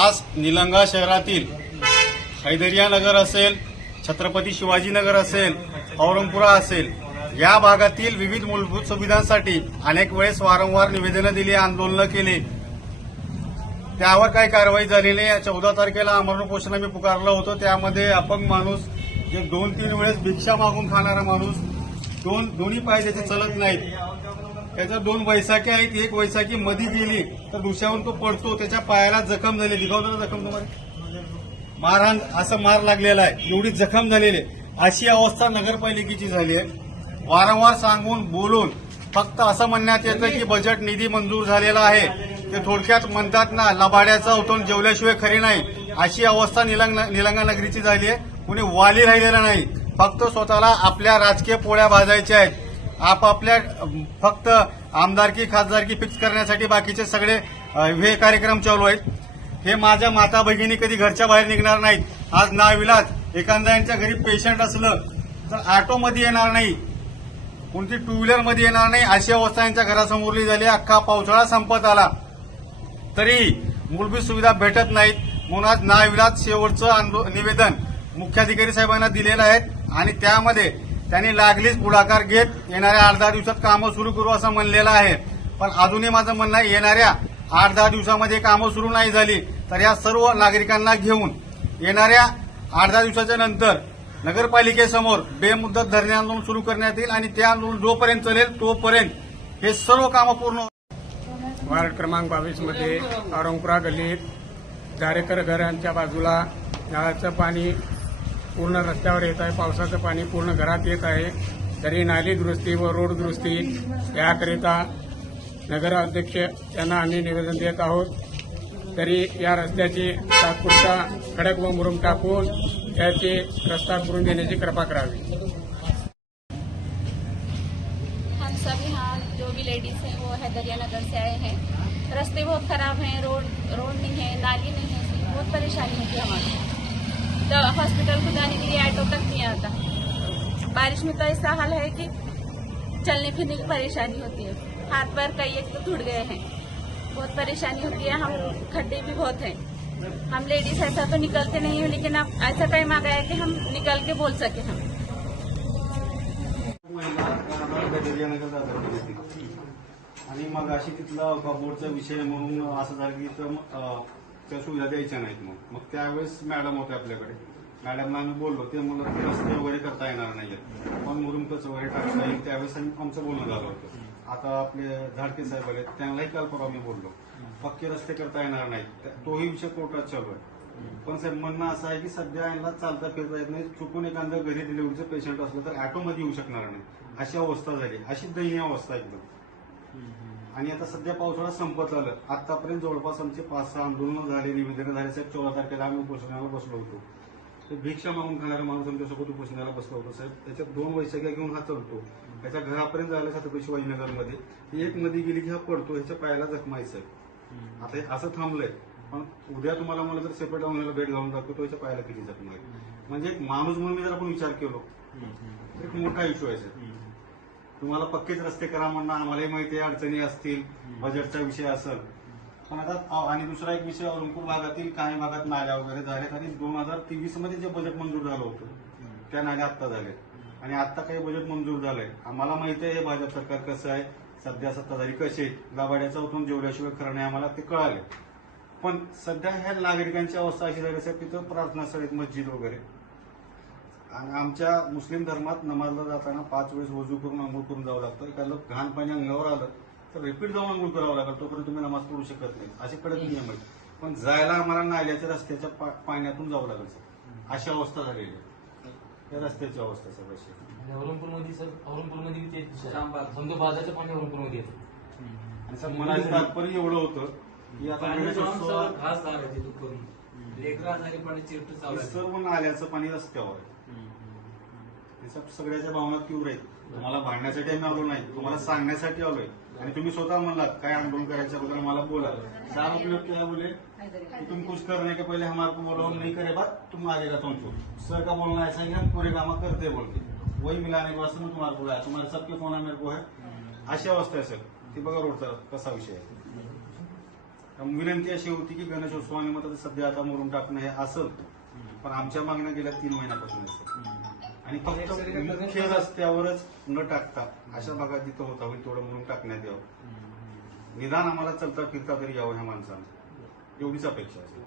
आज निलंगा शहरातील हैदरिया नगर असेल, छत्रपती शिवाजीनगर असेल, औरंगपुरा असेल, या भागातील विविध मूलभूत सुविधांसाठी अनेक वेळेस वारंवार निवेदनं दिली, आंदोलनं केली. त्यावर काही कारवाई झाली नाही. 14 तारखेला आमरण उपोषण आम्ही पुकारलं होतं. त्यामध्ये अपंग माणूस, जे 2-3 वेळेस भिक्षा मागून खाणारा माणूस, दोन्ही पाय त्याचे चलत नाहीत, त्याच्या 2 वैसाकी आहेत, एक वैसाकी मधी गेली तर दुसऱ्याहून तो पडतो, त्याच्या पायाला जखम झाली. दिखावतो जखम तुम्हाला, मारहाण असं मार लागलेला आहे, एवढी जखम झालेली आहे. अशी अवस्था नगरपालिकेची झाली आहे. वारंवार सांगून बोलून फक्त असं म्हणण्यात येतं की बजेट निधी मंजूर झालेला आहे. ते थोडक्यात म्हणतात ना, लबाड्याचा उठून जेवल्याशिवाय खरी नाही, अशी अवस्था निलंगा नगरीची झाली आहे. कुणी वाली राहिलेला नाही, फक्त स्वतःला आपल्या राजकीय पोळ्या भाजायच्या आहेत. आपापल्या फक्त आमदारकी खासदारकी फिक्स करण्यासाठी बाकीचे सगळे हे कार्यक्रम चालू आहेत. हे माझ्या माता भगिनी कधी घरच्या बाहेर निघणार नाहीत. आज नाविलाज एखाद्यांच्या घरी पेशंट असलं तर ऑटोमध्ये येणार नाही, कोणती टू व्हीलर मध्ये येणार नाही, अशी अवस्था यांच्या घरासमोरली झाली. अख्खा पावसाळा संपत आला तरी मूलभूत सुविधा भेटत नाहीत. म्हणून आज नाविलाज शेवटचं निवेदन मुख्याधिकारी साहेबांना दिलेलं आहे आणि त्यामध्ये त्यांनी लागलीच पुढाकार घेत येणाऱ्या 8-10 दिवसात कामं सुरू करू असं म्हणलेलं आहे. पण अजूनही माझं म्हणणं आहे, येणाऱ्या 8-10 दिवसामध्ये कामं सुरू नाही झाली तर या सर्व नागरिकांना घेऊन येणाऱ्या 8-10 दिवसाच्या नंतर नगरपालिकेसमोर बेमुदत धरणे आंदोलन सुरू करण्यात येईल आणि ते आंदोलन जोपर्यंत चालेल तोपर्यंत हे सर्व कामं पूर्ण. वार्ड क्रमांक 22 मध्ये औरंगपुरा गल्लीत जारेकर घरांच्या बाजूला नळाचं पाणी पूर्ण रस्त्यावर येत आहे. पावसाचं पाणी पूर्ण घरात येत आहे. तरी नाली दुरुस्ती व रोड दुरुस्ती याकरिता नगराध्यक्ष यांना आम्ही निवेदन देत आहोत. तरी या रस्त्याची तात्पुरता खडक व मुरुम टाकून याची रस्ता करून देण्याची कृपा करावी. हम सभी यहाँ जो भी लेडीज हैं वो हैदरिया नगर से आए हैं. रास्ते बहुत खराब हैं, रोड नहीं है, नाली नहीं है, बहुत परेशानी होती है हमारी. तो हॉस्पिटल को जाने के लिए ऑटो तक नहीं आता. बारिश में तो ऐसा हाल है कि चलने फिरने की परेशानी होती है. हाथ पैर कई एक तो टूट गए हैं, बहुत परेशानी होती है. हम खड्डे भी बहुत हैं. हम लेडीज ऐसा तो निकलते नहीं है, लेकिन अब ऐसा टाइम आ गया है कि हम निकल के बोल सके. हम आणि मग अशी तिथला बोर्डचा विषय म्हणून असं झालं की त्या सुविधा द्यायच्या नाहीत. मग त्यावेळेस मॅडम होते आपल्याकडे. मॅडमला आम्ही बोललो, ते म्हणलं की रस्ते वगैरे करता येणार नाहीत, पण मुरुम कसं वगैरे टाकता येईल. त्यावेळेस आमचं बोलणं झालं होतं. आता आपले झाडके साहेब आले, त्यांनाही काल परवा मी बोललो, पक्के रस्ते करता येणार नाहीत. तोही विषय कोर्टात चालू आहे. पण साहेब म्हणणं असं आहे की सध्या यांना चालता फिरता येत नाही. चुकून एखादं घरी डिलिव्हरीचं पेशंट असलं तर ऑटोमध्ये येऊ शकणार नाही, अशी अवस्था झाली. अशी दयनीय अवस्था एकदम. आणि आता सध्या पावसाळा संपत आलं. आतापर्यंत जवळपास आमचे 5-6 आंदोलनं झाले, निवेदनं झाले. साहेब 14 तारखेला आम्ही उपोषणाला बसलो होतो. तर भिक्षा मागून खाणारा माणूस आमच्यासोबत उपोषणाला बसलो होतो. साहेब त्याच्यात 2 वैशाख्या घेऊन हा चढतो, त्याच्या घरापर्यंत जायला छत्रपती शिवाजीनगरमध्ये एक नदी गेली की हा पडतो, ह्याच्या पायाला जखमाय. साहेब आता हे असं थांबलंय, पण उद्या तुम्हाला मला जर सेपरेट जाऊन भेट घालून दाखवतो, ह्याच्या पायाला किती जखम आहे. म्हणजे एक माणूस म्हणून मी जर आपण विचार केलो, एक मोठा इश्यू आहे. साहेब तुम्हाला पक्केच रस्ते करा म्हणणं, आम्हालाही माहिती आहे अडचणी असतील, बजेटचा विषय असेल. पण आता आणि दुसरा एक विषय, औरंगपूर भागातील काही भागात नाल्या वगैरे झाल्यात आणि 2023 मध्ये जे बजेट मंजूर झालं होतं त्या नाल्या आत्ता झाल्यात आणि आत्ता काही बजेट मंजूर झालंय. आम्हाला माहिती आहे हे भाजप सरकार कसं आहे, सध्या सत्ताधारी कसे आहेत, लबाड्याचा उठून जेवल्याशिवाय खरं नाही, आम्हाला ते कळाले. पण सध्या ह्या नागरिकांची अवस्था अशी झाली साहेब, तिथं प्रार्थना स्थळ आहेत, मस्जिद वगैरे. आणि आमच्या मुस्लिम धर्मात नमाजला जाताना 5 वेळेस वजू करून आंघोळ करून जावं लागतं. एखादं घाण पाणी अंगावर आलं तर रिपीट जाऊन आंघोळ करावं लागतं, तोपर्यंत तुम्ही नमाज पडू शकत नाही. असे कडक नियम आहेत. पण जायला आम्हाला नाल्याच्या रस्त्याच्या पाण्यातून जावं लागेल. अशी अवस्था झालेली आहे या रस्त्याची अवस्था. सर अशी औरंगपूरमध्ये समजा बाजारचं पाणी औरंगपूरमध्ये येतं. आणि सर म्हणायचं तात्पर्य एवढं होतं की आता सर्व नाल्याचं पाणी रस्त्यावर आहे. सगळ्याच्या भावना तीव्र आहेत. तुम्हाला भांडण्यासाठी आम्ही आलो नाही, तुम्हाला सांगण्यासाठी आलोय. आणि तुम्ही स्वतः म्हणलात काय आंदोलन करायच्या बद्दल मला बोला. 4 लोग क्या बोले कि तुम कुछ करने के पहले हमारे को बोलो, हम नहीं करे बात, तुम आगे का तुमको सर का बोलना ऐसा है, हम पूरे काम करते बोलते वही मिलाने के वास्ते मैं तुम्हारे को आया. तुम्हारे सबके फोन मेरे को है. अशी अवस्था आहे सर. ती बघा रोडचा कसा विषय आहे. विनंती अशी होती की गणेशोत्सवानिमित्त सध्या आता मुरुम टाकणं हे असेल, पण आमच्या मागण्या गेल्या 3 महिन्यापासून असतात आणि फक्त मुख्य रस्त्यावरच न टाकता अशा भागात जिथं होता होईल तेवढं मुरुम टाकण्यात यावं. निदान आम्हाला चलता फिरता तरी यावं ह्या माणसांना, एवढीच अपेक्षा असते.